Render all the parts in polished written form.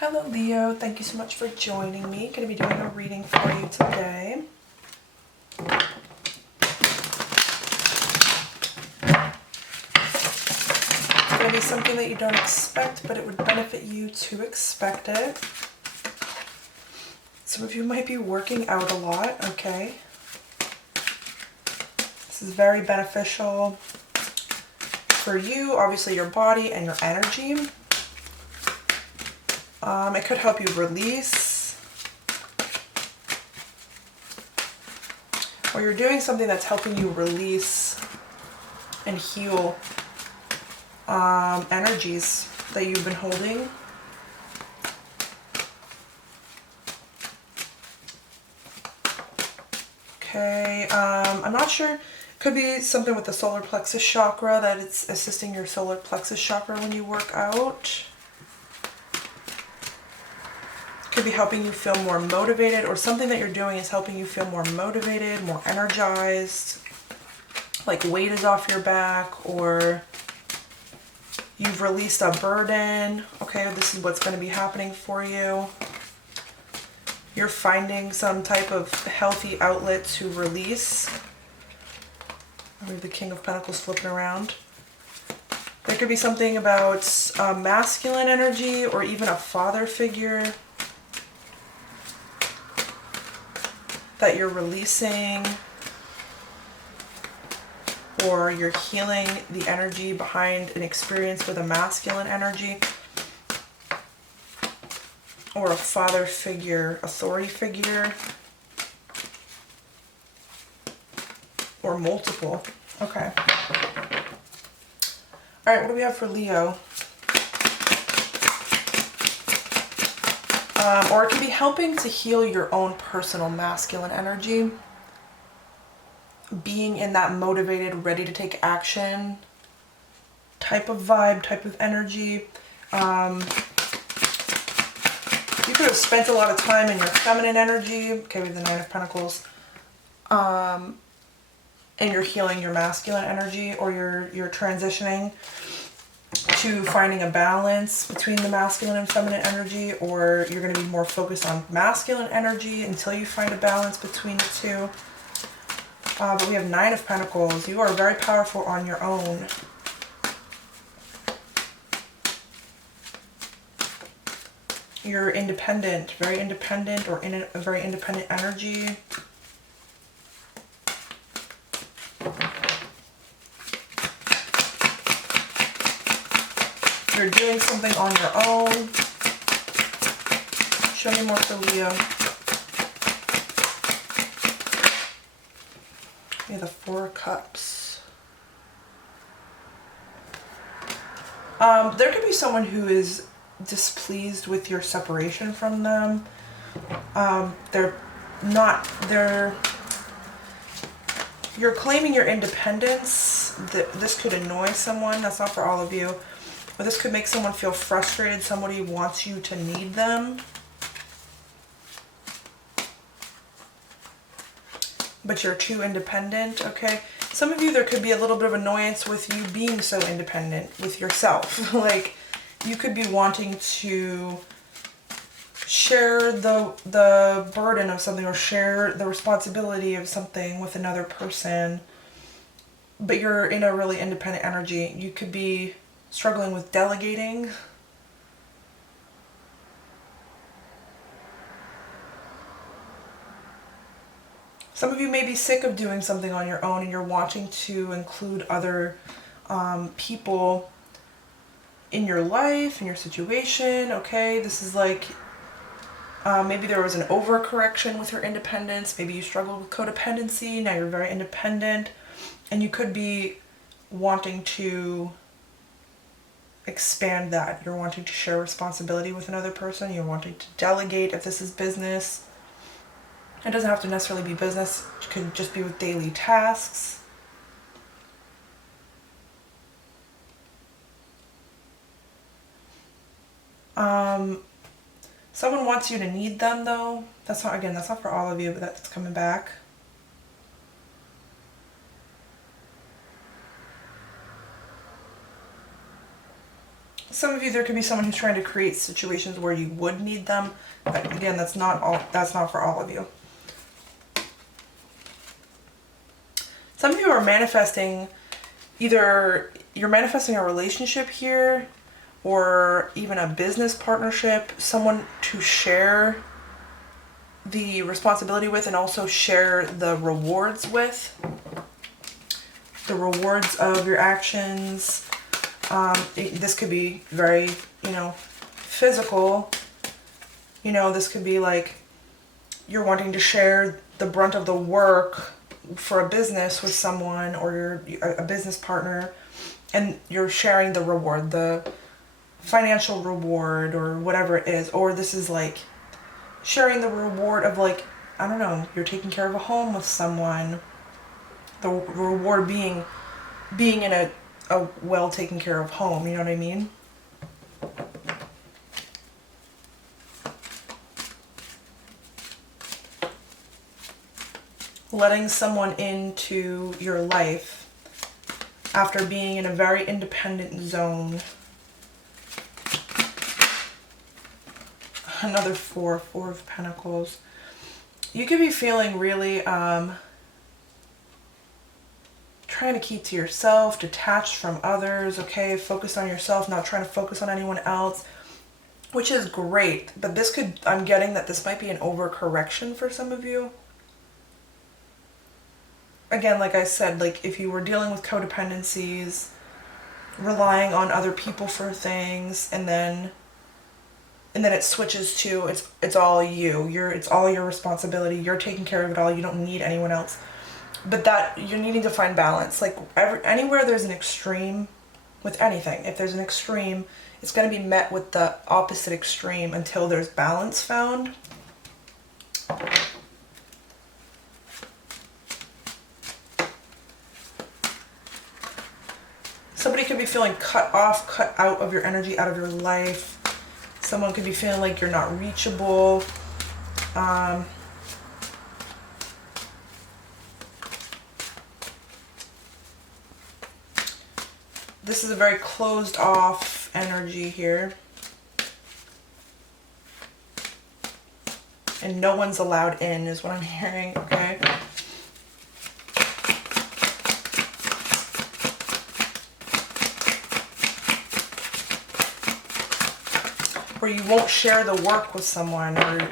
Hello Leo, thank you so much for joining me. Going to be doing a reading for you today. It's going to be something that you don't expect, but it would benefit you to expect it. Some of you might be working out a lot, okay? This is very beneficial for you, obviously your body and your energy. It could help you release, or you're doing something that's helping you release and heal energies that you've been holding. Okay, I'm not sure. Could be something with the solar plexus chakra, that it's assisting your solar plexus chakra when you work out. Could be helping you feel more motivated, or something that you're doing is helping you feel more motivated, more energized, like weight is off your back, or you've released a burden. Okay, this is what's going to be happening for you. You're finding some type of healthy outlet to release. We have the King of Pentacles flipping around. There could be something about masculine energy, or even a father figure that you're releasing, or you're healing the energy behind an experience with a masculine energy, or a father figure, authority figure, or multiple. Okay. All right, what do we have for Leo? Or it can be helping to heal your own personal masculine energy. Being in that motivated, ready to take action type of vibe, type of energy. You could have spent a lot of time in your feminine energy. Okay, with the Nine of Pentacles. And you're healing your masculine energy, or you're transitioning to finding a balance between the masculine and feminine energy, or you're going to be more focused on masculine energy until you find a balance between the two. But we have Nine of Pentacles. You are very powerful on your own. You're independent, very independent, or in a very independent energy. You're doing something on your own. Show me more for Leo. We have the Four of Cups. There could be someone who is displeased with your separation from them. You're claiming your independence. This could annoy someone. That's not for all of you. Or this could make someone feel frustrated. Somebody wants you to need them, but you're too independent, okay? Some of you, there could be a little bit of annoyance with you being so independent with yourself. Like, you could be wanting to share the burden of something, or share the responsibility of something with another person, but you're in a really independent energy. You could be struggling with delegating. Some of you may be sick of doing something on your own, and you're wanting to include other people in your life, in your situation, okay? This is like, maybe there was an overcorrection with your independence. Maybe you struggled with codependency. Now you're very independent, and you could be wanting to expand that. You're wanting to share responsibility with another person. You're wanting to delegate if this is business. It doesn't have to necessarily be business. It could just be with daily tasks. Someone wants you to need them, though. That's not, again, that's not for all of you, but that's coming back. Some of you, there could be someone who's trying to create situations where you would need them. But again, that's not for all of you. Some of you are manifesting, either you're manifesting a relationship here or even a business partnership, someone to share the responsibility with and also share the rewards with. The rewards of your actions. This could be very, physical. This could be like you're wanting to share the brunt of the work for a business with someone, or you're a business partner, and you're sharing the reward, the financial reward or whatever it is. Or this is like sharing the reward of, like, I don't know, you're taking care of a home with someone. The reward being in a well taken care of home, you know what I mean? Letting someone into your life after being in a very independent zone. Another Four of Pentacles. You could be feeling really trying to keep to yourself, detached from others, okay? Focus on yourself, not trying to focus on anyone else, which is great. But this could, I'm getting that this might be an overcorrection for some of you. Again, like I said, like if you were dealing with codependencies, relying on other people for things, and then it switches to it's all you. It's all your responsibility. You're taking care of it all. You don't need anyone else. But that you're needing to find balance. Like anywhere there's an extreme with anything, if there's an extreme, it's going to be met with the opposite extreme until there's balance found. Somebody could be feeling cut off, cut out of your energy, out of your life. Someone could be feeling like you're not reachable. This is a very closed off energy here. And no one's allowed in is what I'm hearing, okay? Where you won't share the work with someone, or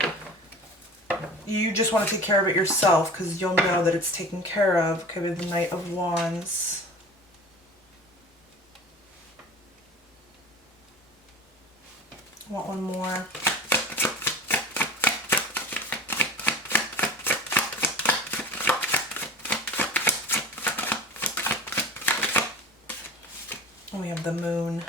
you just want to take care of it yourself because you'll know that it's taken care of. Okay, with the Knight of Wands. I want one more. And we have the Moon.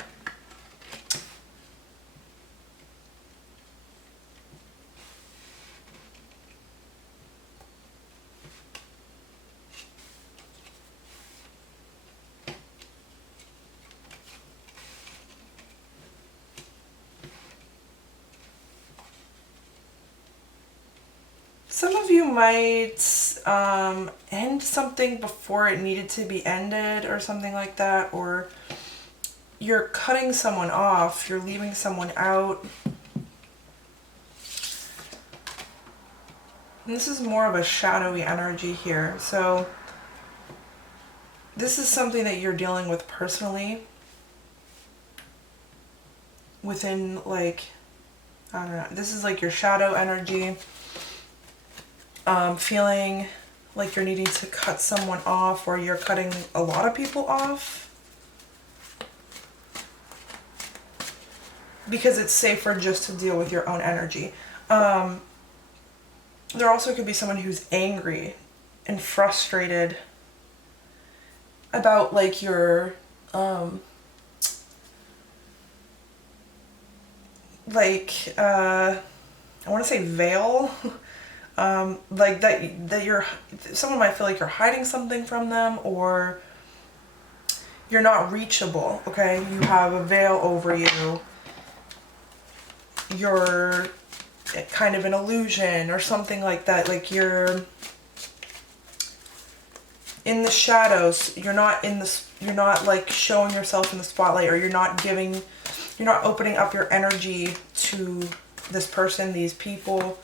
Some of you might end something before it needed to be ended or something like that, or you're cutting someone off, you're leaving someone out. And this is more of a shadowy energy here. So this is something that you're dealing with personally within, like, I don't know, this is like your shadow energy. Feeling like you're needing to cut someone off, or you're cutting a lot of people off because it's safer just to deal with your own energy. There also could be someone who's angry and frustrated about, like, your I want to say veil. Like that you're, someone might feel like you're hiding something from them, or you're not reachable, okay? You have a veil over you. You're kind of an illusion or something like that. Like you're in the shadows. You're not like showing yourself in the spotlight, or you're not You're not opening up your energy to this person, these people.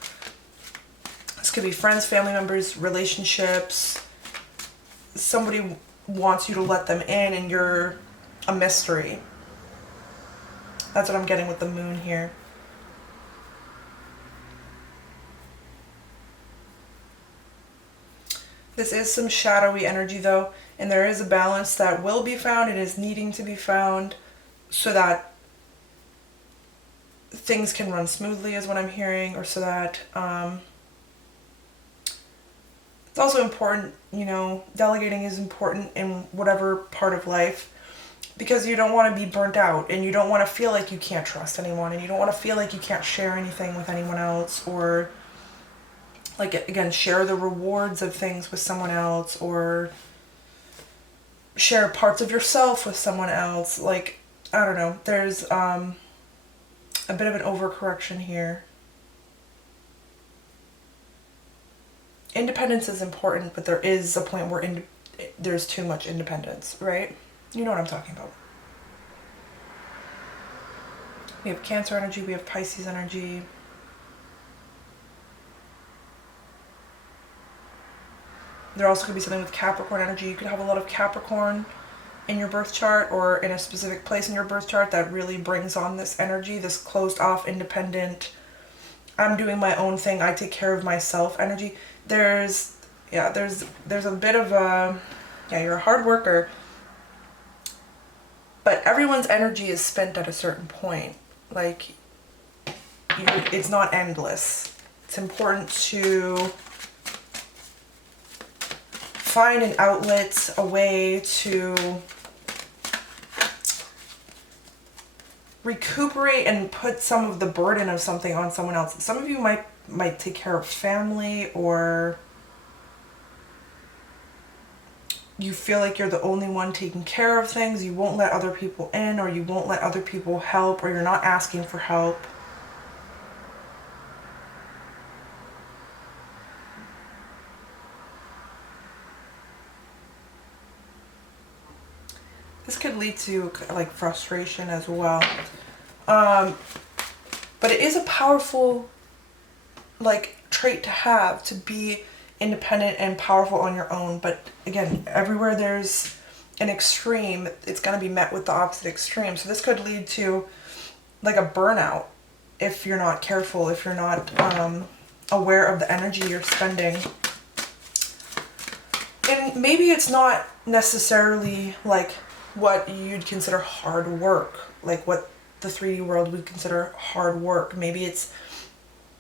This could be friends, family members, relationships. Somebody wants you to let them in and you're a mystery. That's what I'm getting with the moon here. This is some shadowy energy though, and there is a balance that will be found. It is needing to be found so that things can run smoothly is what I'm hearing, or so that it's also important, you know, delegating is important in whatever part of life, because you don't want to be burnt out and you don't want to feel like you can't trust anyone and you don't want to feel like you can't share anything with anyone else, or like, again, share the rewards of things with someone else, or share parts of yourself with someone else. Like, I don't know, there's a bit of an overcorrection here. Independence is important, but there is a point where there's too much independence, right? You know what I'm talking about. We have Cancer energy, we have Pisces energy. There also could be something with Capricorn energy. You could have a lot of Capricorn in your birth chart, or in a specific place in your birth chart that really brings on this energy, this closed off, independent, I'm doing my own thing, I take care of myself energy. There's a bit of a, you're a hard worker, but everyone's energy is spent at a certain point. Like, it's not endless. It's important to find an outlet, a way to recuperate and put some of the burden of something on someone else. Some of you might take care of family, or you feel like you're the only one taking care of things. You won't let other people in, or you won't let other people help, or you're not asking for help. This could lead to like frustration as well. But it is a powerful like trait to have, to be independent and powerful on your own. But again, everywhere there's an extreme, it's going to be met with the opposite extreme. So this could lead to like a burnout if you're not careful, if you're not aware of the energy you're spending. And maybe it's not necessarily like what you'd consider hard work, like what the 3D world would consider hard work. Maybe it's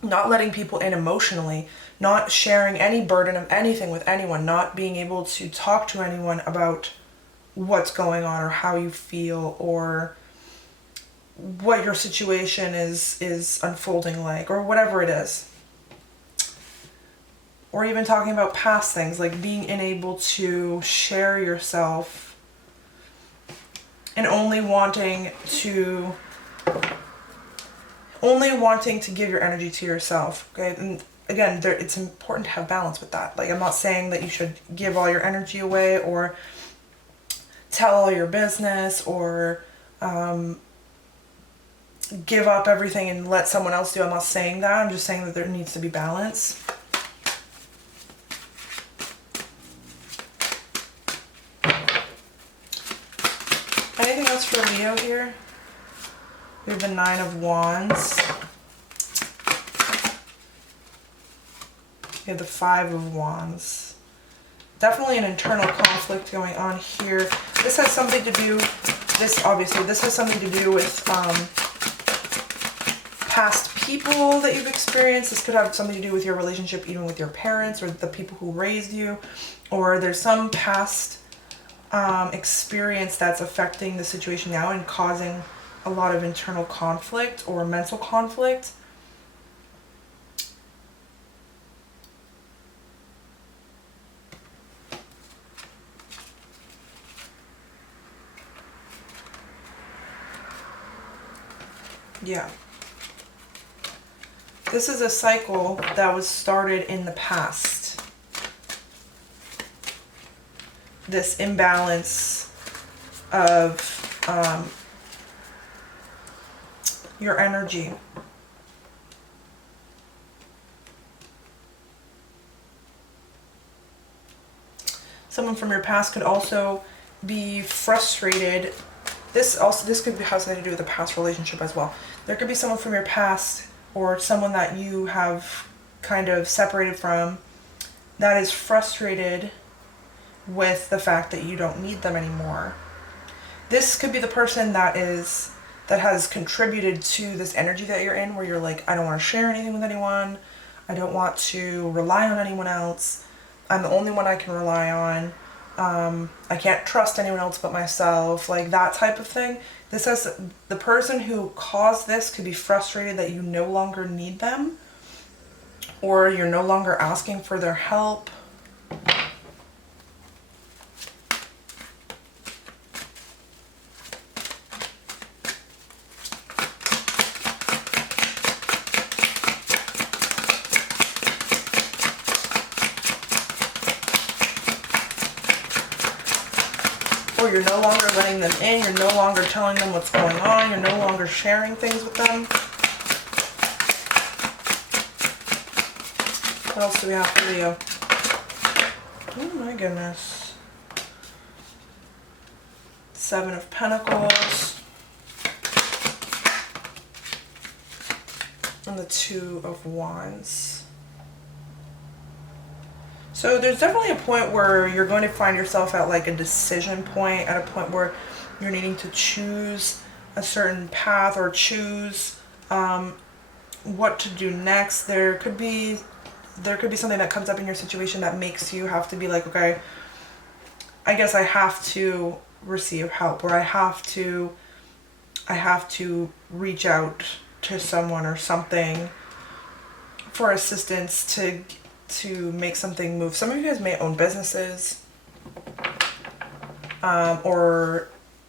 not letting people in emotionally, not sharing any burden of anything with anyone, not being able to talk to anyone about what's going on or how you feel or what your situation is unfolding like, or whatever it is. Or even talking about past things, like being unable to share yourself and only wanting to give your energy to yourself. Okay, and again, it's important to have balance with that. Like, I'm not saying that you should give all your energy away or tell all your business or give up everything and let someone else do. I'm not saying that. I'm just saying that there needs to be balance. Anything else for Leo here? We have the 9 of Wands. We have the 5 of Wands. Definitely an internal conflict going on here. This has something to do, this has something to do with past people that you've experienced. This could have something to do with your relationship even with your parents or the people who raised you. Or there's some past experience that's affecting the situation now and causing a lot of internal conflict or mental conflict. Yeah. This is a cycle that was started in the past. This imbalance of your energy. Someone from your past could also be frustrated. This could have something to do with a past relationship as well. There could be someone from your past or someone that you have kind of separated from that is frustrated with the fact that you don't need them anymore. This could be the person that has contributed to this energy that you're in, where you're like, I don't want to share anything with anyone. I don't want to rely on anyone else. I'm the only one I can rely on. I can't trust anyone else but myself, like that type of thing. This says the person who caused this could be frustrated that you no longer need them, or you're no longer asking for their help. Or you're no longer letting them in, you're no longer telling them what's going on, you're no longer sharing things with them. What else do we have for Leo? Oh my goodness. Seven of Pentacles. And the Two of Wands. So there's definitely a point where you're going to find yourself at like a decision point, at a point where you're needing to choose a certain path or choose what to do next. There could be something that comes up in your situation that makes you have to be like, okay, I guess I have to receive help, or I have to reach out to someone or something for assistance to make something move. Some of you guys may own businesses, or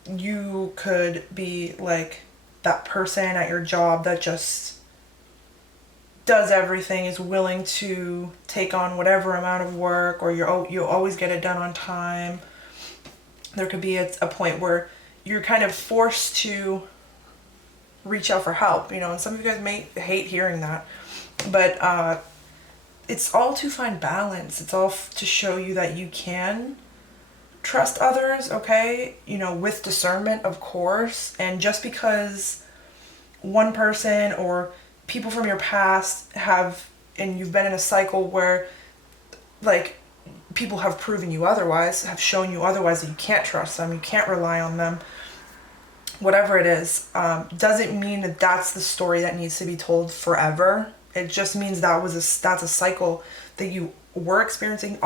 you could be like that person at your job that just does everything, is willing to take on whatever amount of work, or you always get it done on time. There could be a point where you're kind of forced to reach out for help, and some of you guys may hate hearing that, but it's all to find balance. It's all to show you that you can trust others, okay? With discernment, of course. And just because one person or people from your past and you've been in a cycle where, like, people have proven you otherwise, have shown you otherwise, that you can't trust them, you can't rely on them, whatever it is, doesn't mean that that's the story that needs to be told forever. It just means that's a cycle that you are experiencing,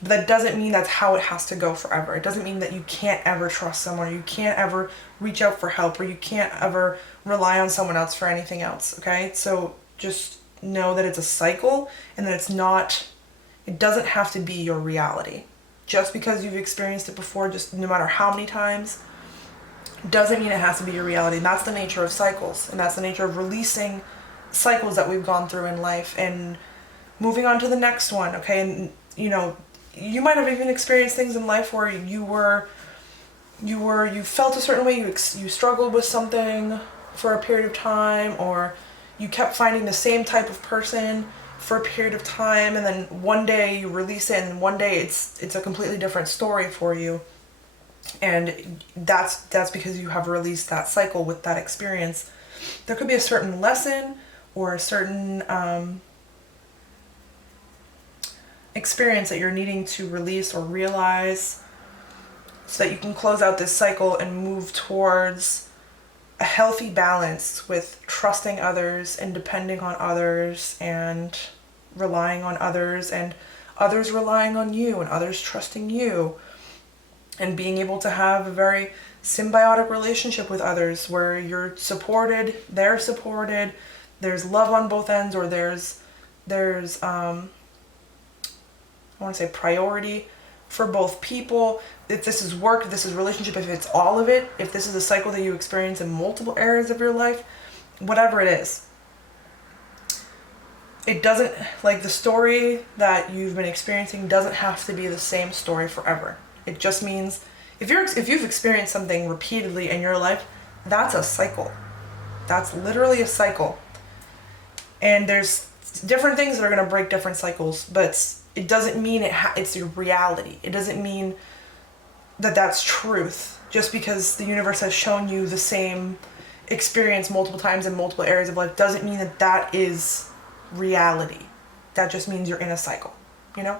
but that doesn't mean that's how it has to go forever. It doesn't mean that you can't ever trust someone, or you can't ever reach out for help, or you can't ever rely on someone else for anything else, okay? So just know that it's a cycle, and that it doesn't have to be your reality. Just because you've experienced it before, just no matter how many times, doesn't mean it has to be your reality. And that's the nature of cycles, and that's the nature of releasing cycles that we've gone through in life and moving on to the next one, okay? And you might have even experienced things in life where you felt a certain way, you struggled with something for a period of time, or you kept finding the same type of person for a period of time, and then one day you release it, and one day it's a completely different story for you. And that's because you have released that cycle with that experience. There could be a certain lesson or a certain experience that you're needing to release or realize, so that you can close out this cycle and move towards a healthy balance with trusting others and depending on others and relying on others, and others relying on you and others trusting you, and being able to have a very symbiotic relationship with others where you're supported, they're supported, there's love on both ends, or there's I want to say priority for both people. If this is work, if this is relationship, if it's all of it, if this is a cycle that you experience in multiple areas of your life, whatever it is, it doesn't, like, the story that you've been experiencing doesn't have to be the same story forever. It just means if you've experienced something repeatedly in your life, that's a cycle. That's literally a cycle. And there's different things that are going to break different cycles, but it doesn't mean it's your reality. It doesn't mean that that's truth. Just because the universe has shown you the same experience multiple times in multiple areas of life doesn't mean that that is reality. That just means you're in a cycle, you know?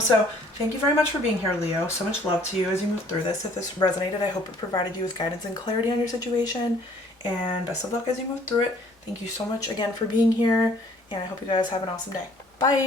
So thank you very much for being here, Leo. So much love to you as you move through this. If this resonated, I hope it provided you with guidance and clarity on your situation. And best of luck as you move through it. Thank you so much again for being here. And I hope you guys have an awesome day. Bye.